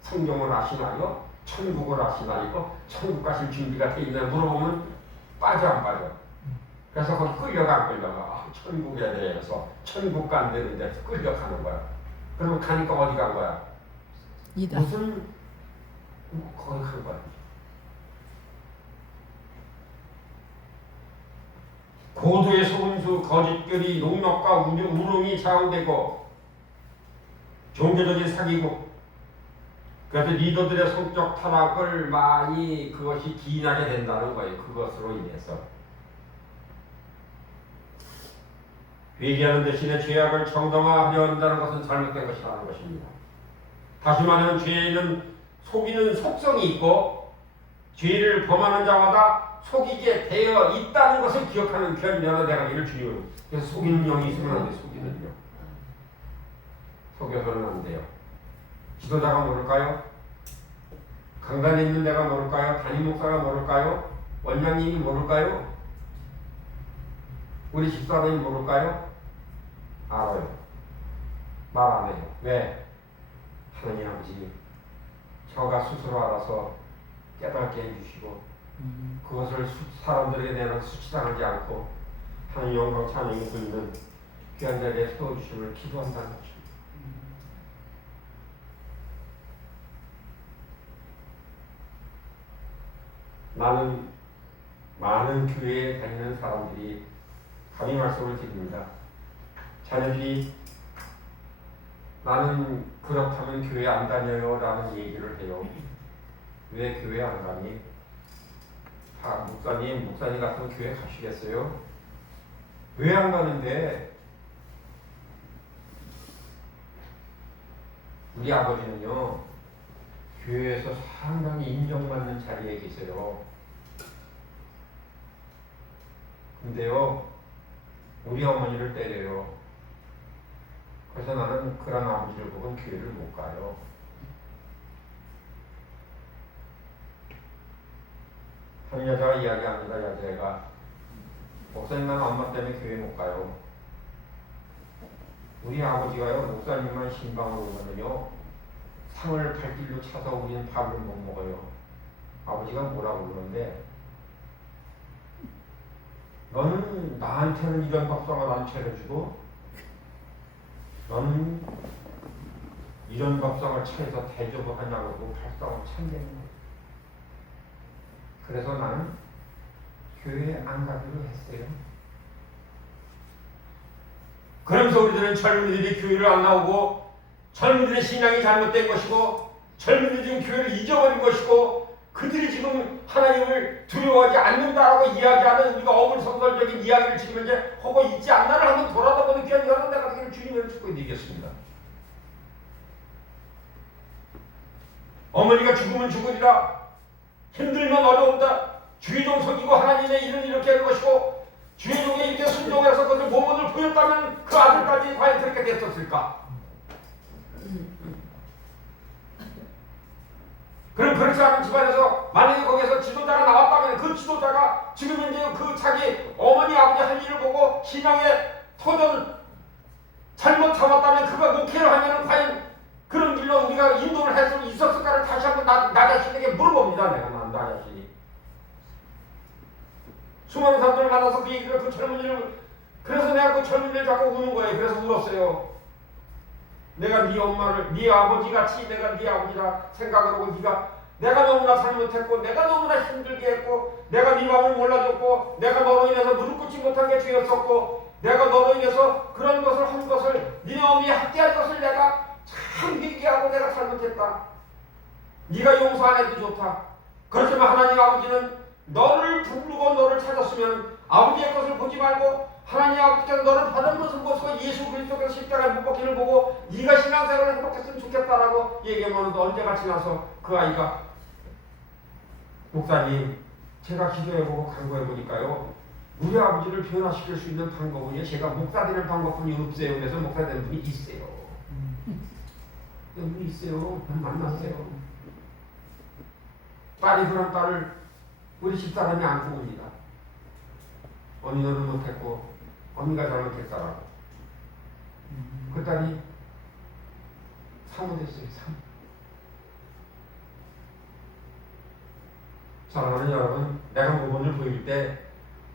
성경을 아시나요? 천국을 아시나요? 천국 가실 준비가 돼 있나 물어보면 빠져 안 빠져. 그래서 거기 끌려가 안 끌려가. 천국에 대해서 천국 간다는데 끌려가는 거야. 그러면 가니까 어디 간 거야? 이다. 무슨 거기 간 거야. 고도의 소금수 거짓결이 농락과 우롱이 자응되고 종교적인 사기고 그래서 리더들의 성적 타락을 많이 그것이 기인하게 된다는 거예요. 그것으로 인해서 회개하는 대신에 죄악을 정당화하려 한다는 것은 잘못된 것이라는 것입니다. 다시 말하면 죄에는 속이는 속성이 있고 죄를 범하는 자마다 내가 속이게 되어 있다는 것을 기억하는 귀한 자가 되기를 주님. 그래서 속이는 영이 있으면 안 돼. 속이는 영. 속여서는 안 돼요. 지도자가 모를까요? 강단에 있는 데가 모를까요? 담임 목사가 모를까요? 원장님이 모를까요? 우리 집사람이 모를까요? 알아요. 말 안 해요. 왜? 하나님 아버지, 저가 스스로 알아서 깨닫게 해주시고 그것을 사람들에게 내는 수치당하지 않고 하나님 영광 찬양이 보이는 귀한 자리에 세워주심을 기도한다는 것입니다. 나는 많은 교회에 다니는 사람들이 감히 말씀을 드립니다. 자녀들이 나는 그렇다면 교회 안 다녀요 라는 얘기를 해요. 왜 교회 안 가니? 다 목사님 같은 교회 가시겠어요? 왜 안 가는데? 우리 아버지는요, 교회에서 상당히 인정받는 자리에 계세요. 근데요, 우리 어머니를 때려요. 그래서 나는 그런 아버지를 보고 교회를 못 가요. 한 여자가 이야기합니다. 여자애가 목사님, 난 엄마 때문에 교회 못 가요. 우리 아버지가요, 목사님만 신방으로 오면요 상을 발길로 차서 우리는 밥을 못 먹어요. 아버지가 뭐라고 그러는데, 너는 나한테는 이런 밥상을 안 차려주고 너는 이런 밥상을 차려서 대접을 하냐고 밥상을 찬대는 거예요. 그래서 나는 교회에 안 가기로 했어요. 그러면서 우리들은 젊은이들이 교회를 안 나오고 젊은이들의 신앙이 잘못된 것이고 젊은이들이 지금 교회를 잊어버린 것이고 그들이 지금 하나님을 두려워하지 않는다라고 이야기하는 우리가 어불성설적인 이야기를 지금 이제 하고 있지 않나를 한번 돌아다보는 귀한 여러분, 내가 그걸 주님을 축복드리겠습니다. 어머니가 죽으면 죽으리라, 힘들면 어려운다, 주의종 속이고 하나님의 일을 이렇게 할 것이고 주의종에 이렇게 순종해서 그들 모범을 보였다면 그 아들까지 과연 그렇게 됐었을까? 그럼 그렇지 않은 집안에서 만약에 거기서 지도자가 나왔다면 그 지도자가 지금 이제 그 자기 어머니 아버지 한 일을 보고 신앙의 터전을 잘못 잡았다면 그가 목회를 하면 과연 그런 길로 우리가 인도를 할 수 있었을까를 다시 한번 나 자신에게 물어봅니다. 내가 나 자신이 수많은 사람들을 만나서 그 얘기를, 그 젊은이를, 그래서 내가 그 젊은이를 자꾸 우는 거예요. 그래서 울었어요. 내가 네 엄마를, 네 아버지 같이 내가 네 아버지라 생각을 하고 내가 너무나 잘못했고 내가 너무나 힘들게 했고 내가 네 마음을 몰라줬고 내가 너로 인해서 무릎 꿇지 못한 게 죄였었고 내가 너로 인해서 그런 것을 한 것을 네 마음이 학대한 것을 내가 참 회개하고 내가 잘못했다. 네가 용서 안 해도 좋다. 그렇지만 하나님 아버지는 너를 부르고 너를 찾았으면 아버지의 것을 보지 말고 하나님 아버지께서 너를 받은 것을 보시고 예수 그리스도께서 십자가에 못 박히는 보고 네가 신앙생활을 행복했으면 좋겠다라고 얘기하면 언제가 지나서 그 아이가 목사님, 제가 기도해보고 간구해보니까요 우리 아버지를 변화시킬 수 있는 방법은요 제가 목사 되는 방법뿐이 없어요. 그래서 목사 되는 분이 있어요. 분이 있어요. 만났어요. 딸이 그런 딸을 우리 집사람이 안고 옵니다. 언니 너는 못했고 언니가 잘못했다라고. 그 딸이 사모됐어요. 사랑하는 여러분, 내가 모범을 보일 때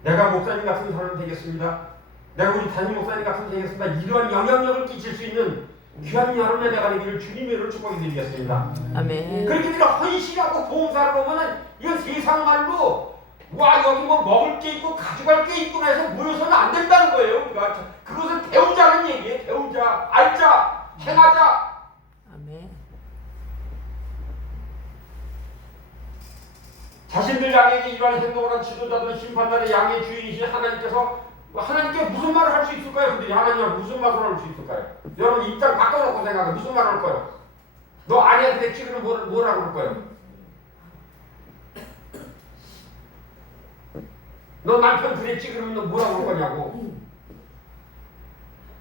내가 목사님 같은 사람 되겠습니다. 내가 우리 담임 목사님 같은 되겠습니다. 이러한 영향력을 끼칠 수 있는 귀한 여러분의 내가 되기를 주님의 이름으로 축복해드리겠습니다. 아멘. 그렇게 우리가 헌신하고 봉사를 보면은 이건 세상 말로 와 여기 뭐 먹을 게 있고 가져갈 게 있고 해서 모여서는 안 된다는 거예요. 우리가 그것을 배우자는 얘기예요. 배우자, 알자, 행하자. 아멘. 자신들 양에게 이러한 행동을 한 지도자들은 심판날의 양의 주인이신 하나님께 무슨 말을 할 수 있을까요? 그들이 하나님을 무슨 말을 할 수 있을까요? 여러분 입장 바꿔놓고 생각해. 무슨 말을 할 거예요? 너 아니야 그래 지금 뭐라고 할 거예요? 너 남편 그랬지? 그러면 너 뭐라고 할 거냐고.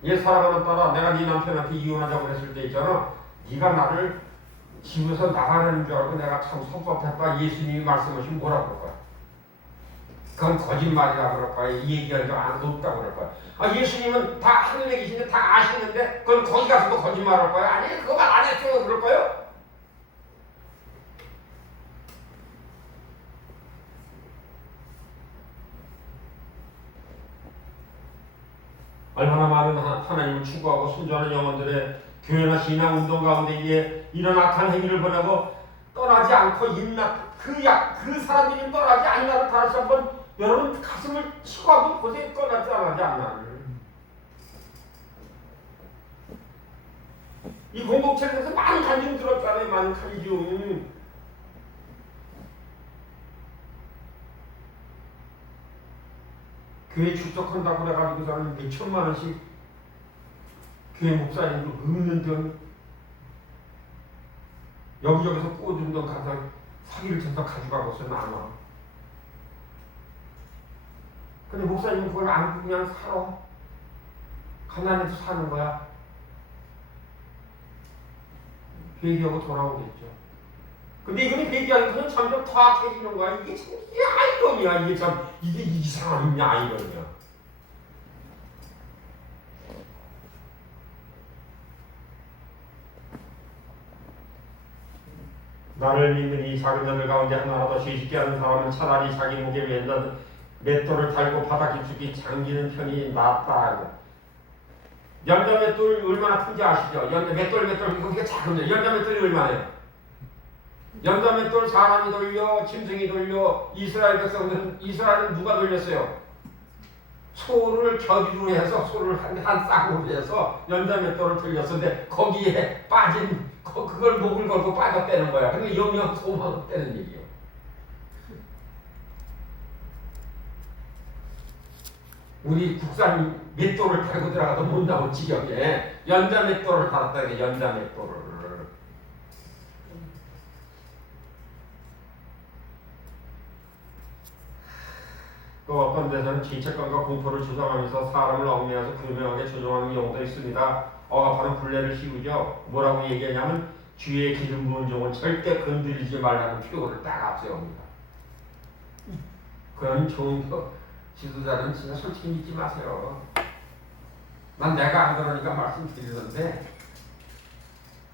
얘 살아가는 딸아, 내가 네 남편한테 이혼하자고 했을 때 있잖아. 네가 나를 집에서 나가는 줄 알고 내가 참 섭섭했다. 예수님이 말씀하시면 뭐라고 그럴 거야? 그건 거짓말이라 그럴 거야. 이 얘기할 줄 없다고 그럴 거야. 아, 예수님은 다 하늘에 계신데 다 아시는데 그건 거기 가서도 거짓말할 거야? 아니, 그거 말 안 했으면 그럴 거예요? 얼마나 많은 하나님을 추구하고 순종하는 영혼들의 교회나 신앙 운동 가운데 이런 악한 행위를 보내고 떠나지 않고 그 사람들이 떠나지 않나를 다시 한번 여러분 가슴을 치고 한번 보세요. 떠나지 않나를. 이 공동체에서 많은 간증 들었잖아요. 많은 간증. 교회 출석한다고 그래가지고서는 몇 천만 원씩 교회 목사님도 없는 돈 여기저기서 꾸어준 돈 가서 사기를 쳐서 가져가고서는 안 와. 근데 목사님은 그걸 안 그냥 살아. 가난해서 사는 거야. 회개하고 돌아오겠죠. 근데 이거는 회개하니까 점점 더 악해지는 거야. 이게 참 아이러니야. 이게 참 이게 이상한 아이러니야. 나를 믿는 이 작은 자들 가운데 하나라도 죄짓게 하는 사람은 차라리 자기 목에 맨던 맷돌을 달고 바닥 깊숙이 잠기는 편이 낫다. 연자 맷돌 얼마나 큰지 아시죠? 연자 맷돌 이거 작은데 연자 맷돌이 얼마나요? 연자 맷돌 사람이 돌려 짐승이 돌려 이스라엘 백성들은 이스라엘은 누가 돌렸어요? 소를 겨비로 해서 소를 한 쌍으로 해서 연자 맷돌을 돌렸었는데 거기에 빠진 그걸 목을 걸고 빠졌다는 거야. 근데 영영 소만 없다는 얘기예요. 우리 국산 맷돌을 달고 들어가도 못 나올 지경에 연자 맷돌을 달았다는 게 연자 맷돌을. 또 어떤 데서는 죄책감과 공포를 조장하면서 사람을 얽매여서 교묘하게 조종하는 경우도 있습니다. 억압하는 굴레를 씌우죠. 뭐라고 얘기하냐면 주의 기름 부은 종을 절대 건드리지 말라는 표현을 딱 앞세웁니다. 그런 좋은 지도자는 진짜 솔직히 믿지 마세요. 난 내가 안 그러니까 말씀드리는데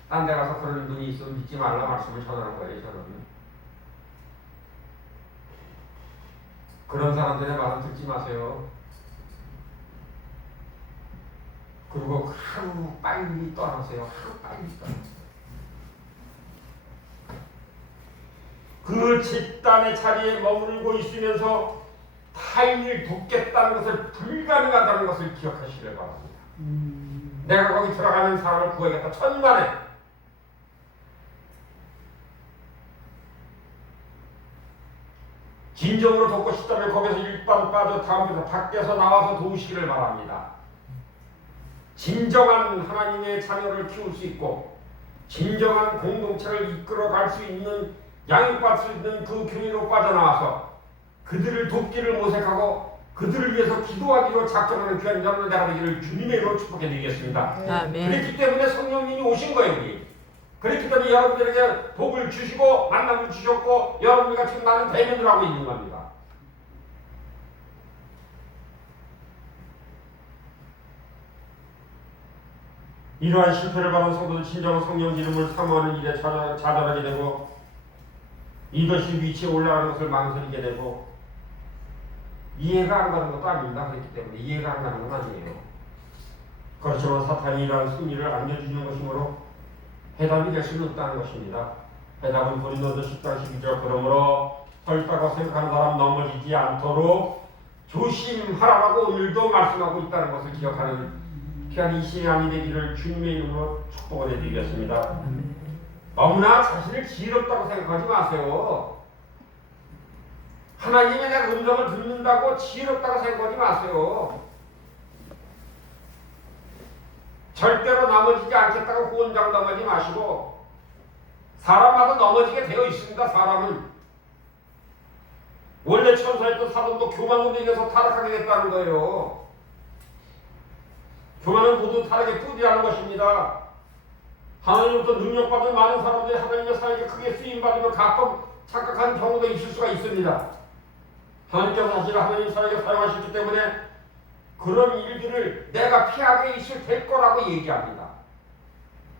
딴 데 가서 그런 분이 있으면 믿지 말라 말씀을 전하는 거예요. 저는. 그런 사람들의 말은 듣지 마세요. 그리고 하루 빨리 떠나세요. 하루 빨리 떠나세요. 그 집단의 자리에 머물고 있으면서 타인을 돕겠다는 것을 불가능하다는 것을 기억하시길 바랍니다. 내가 거기 들어가는 사람을 구하겠다. 천만에. 진정으로 돕고 싶다면 거기서 일단 빠져 다음부터 밖에서 나와서 도우시기를 바랍니다. 진정한 하나님의 자녀를 키울 수 있고 진정한 공동체를 이끌어갈 수 있는 양육받을 수 있는 그 교회로 빠져나와서 그들을 돕기를 모색하고 그들을 위해서 기도하기로 작정하는 귀한 자로 내가 되기를 주님의 이름으로 축복해 드리겠습니다. 아멘. 그렇기 때문에 성령님이 오신 거예요. 우리. 그렇기 때문에 여러분들에게 복을 주시고 만남을 주셨고 여러분들과 지금 나는 대면을 하고 있는 겁니다. 이러한 실패를 받은 성도는 진정한 성령 기름을 사모하는 일에 좌절하게 되고 이것이 위치에 올라가는 것을 망설이게 되고 이해가 안 가는 것도 아닙니다. 그렇기 때문에 이해가 안 가는 건 아니에요. 그렇지만 사탄이 이러한 승리를 안겨주는 것이므로 해답이 될 수는 없다는 것입니다. 해답은 고린도서 10장 12절 그러므로 설다고 생각하는 사람 넘어지지 않도록 조심하라고 오늘도 말씀하고 있다는 것을 기억하는 귀한 이 시간이 되기를 주님의 이름으로 축복을 해드리겠습니다. 너무나 자신을 지혜롭다고 생각하지 마세요. 하나님의 내가 음성을 듣는다고 지혜롭다고 생각하지 마세요. 절대로 넘어지지 않겠다고 호언장담하지 마시고 사람마다 넘어지게 되어 있습니다. 사람은 원래 천사였던 사돈도 교만으로 인해서 타락하게 됐다는 거예요. 교만은 모두 타락의 뿌리라는 것입니다. 하나님부터 능력받은 많은 사람들이 하나님의 사역에 크게 쓰임받으며 가끔 착각한 경우도 있을 수가 있습니다. 하나님께서 사실 하나님 사역에 사용하셨기 때문에 그런 일들을 내가 피하게 있을 될 거라고 얘기합니다.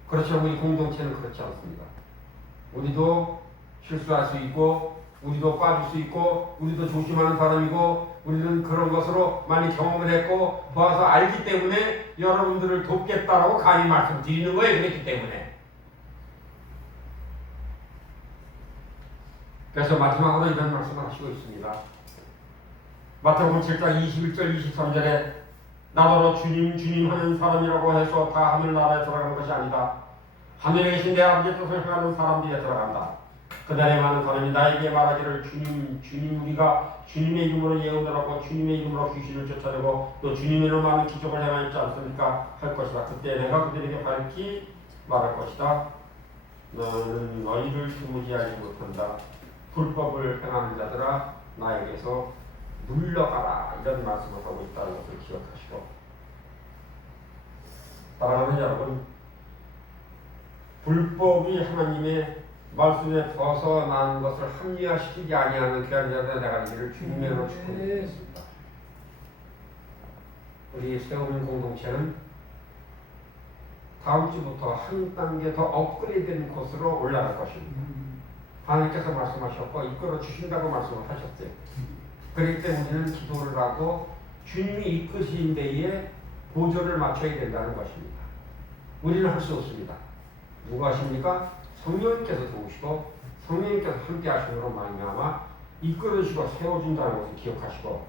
그렇지만 우리 공동체는 그렇지 않습니다. 우리도 실수할 수 있고 우리도 빠질 수 있고 우리도 조심하는 사람이고 우리는 그런 것으로 많이 경험을 했고 봐서 알기 때문에 여러분들을 돕겠다라고 감히 말씀드리는 거예요. 그렇기 때문에. 그래서 마지막으로 이런 말씀을 하시고 있습니다. 마태복음 7장 21절 23절에 나더러 주님 주님 하는 사람이라고 해서 다 하늘나라에 들어가는 것이 아니다. 하늘에 계신 내 아버지의 뜻을 행하는 사람들이 들어간다. 그날에 많은 사람이 나에게 말하기를 주님 주님 우리가 주님의 이름으로 예언을 하고 주님의 이름으로 귀신을 쫓아내고 또 주님의 이름으로 많은 기적을 행하였지 않습니까? 할 것이다. 그때 내가 그들에게 밝히 말할 것이다. 너는 너희를 도무지 알지 못한다. 불법을 행하는 자들아 나에게서 물러가라. 이런 말씀을 하고 있다는 것을 기억하시고 사랑하는 여러분, 불법이 하나님의 말씀에 벗어난 것을 합리화시키지 아니하는 귀한 자들의 내가 이를 주님의 이름으로 축복드리겠습니다. 우리 세우는 공동체는 다음 주부터 한 단계 더 업그레이드된 곳으로 올라갈 것입니다. 하나님께서 말씀하셨고 이끌어 주신다고 말씀을 하셨어요. 그렇기 때문에 우리는 기도를 하고 주님이 이끄신 데에 보조를 맞춰야 된다는 것입니다. 우리는 할 수 없습니다. 누가 하십니까? 성령님께서 도우시고 성령님께서 함께 하심으로 말미암아 이끌어주시고 세워준다는 것을 기억하시고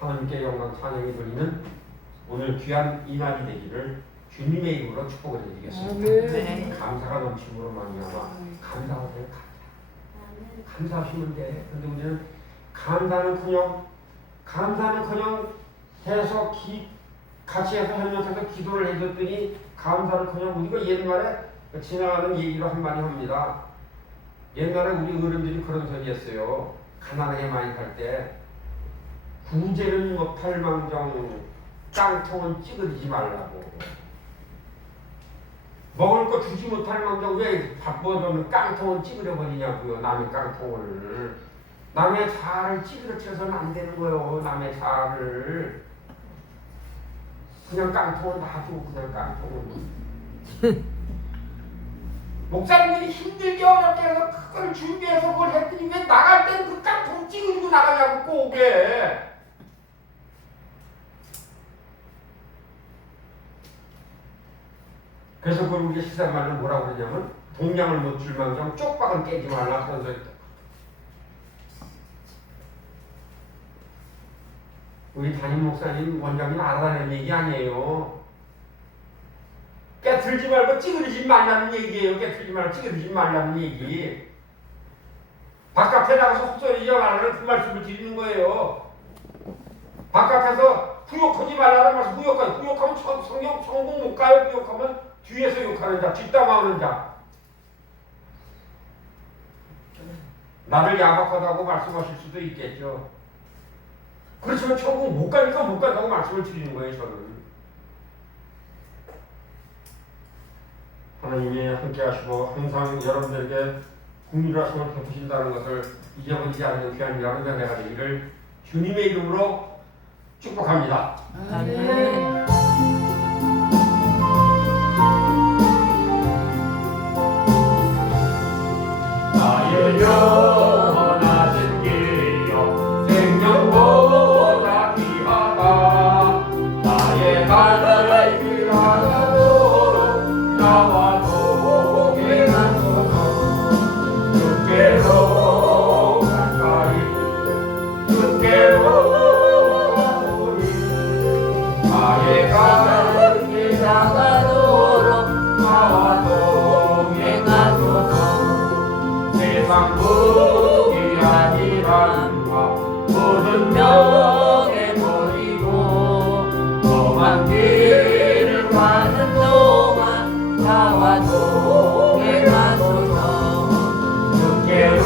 하나님께 영광 찬양이 돌리는 오늘 귀한 이 날이 되기를 주님의 이름으로 축복을 드리겠습니다. 네. 감사가 넘침으로 말미암아 감사하세요. 감사하시면 돼. 근데 우리는 감사는커녕 해서 같이 해서 하면서 기도를 해줬더니 감사를커녕 우리가 옛날에 지나가는 얘기로 한마디 합니다. 옛날에 우리 어른들이 그런 소리 했어요. 가난하게 많이 살 때 구제는 못할 망정 깡통은 찌그리지 말라고. 먹을 거 주지 못할 망정 왜 바빠서는 깡통을 찌그려 버리냐고요. 남의 깡통을. 남의 자아를 찌그러쳐서는 안 되는 거예요. 남의 자아를. 그냥 깡통을 놔두고 그냥 깡통을. 목사님들이 힘들게 어렵게 해서 그걸 준비해서 그걸 했더니 왜 나갈 땐 그 깡통 찌그리고 나가냐고 꼬게. 그래서 그걸 우리 시사말로 뭐라고 그러냐면 동량을 못 줄망정 쪽박은 깨지 말라 그런 소리. 우리 담임 목사님 원장님 알아다니는 얘기 아니에요. 깨틀지 말고 찌그리지 말라는 얘기예요. 깨틀지 말고 찌그리지 말라는 얘기. 바깥에 나가서 헛소리지 말라는 그 말씀을 드리는 거예요. 바깥에서 후욕하지 말라는 말씀. 후욕하면 성경 천국 못 가요. 후욕하면 뒤에서 욕하는 자, 뒷담화하는 자. 나를 야박하다고 말씀하실 수도 있겠죠. 그렇지만 천국 못 가니까 못 간다고 말씀을 드리는 거예요. 저는. 하나님이 함께 하시고 항상 여러분들에게 긍휼하심을 베푸신다는 것을 잊어버리지 않는 귀한 여러분 자녀가 되기를 주님의 이름으로 축복합니다. 아멘. 나의 영원하신 길이여 생명보다 귀하다. 나의 하늘의 길 하나도록 나와 동행하소서. 주께로 가까이 주께로 가오리. 나의 가는 길 나가도록 나와 동행하소서. 세상 무기한이란과 모든 명예 버리고 험한 길을 가는 동안 나와 동행하소서. 주께로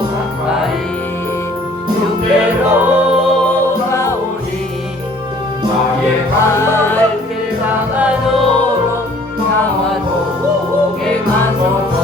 가까이 발길 가가도록 나와 도게 마소서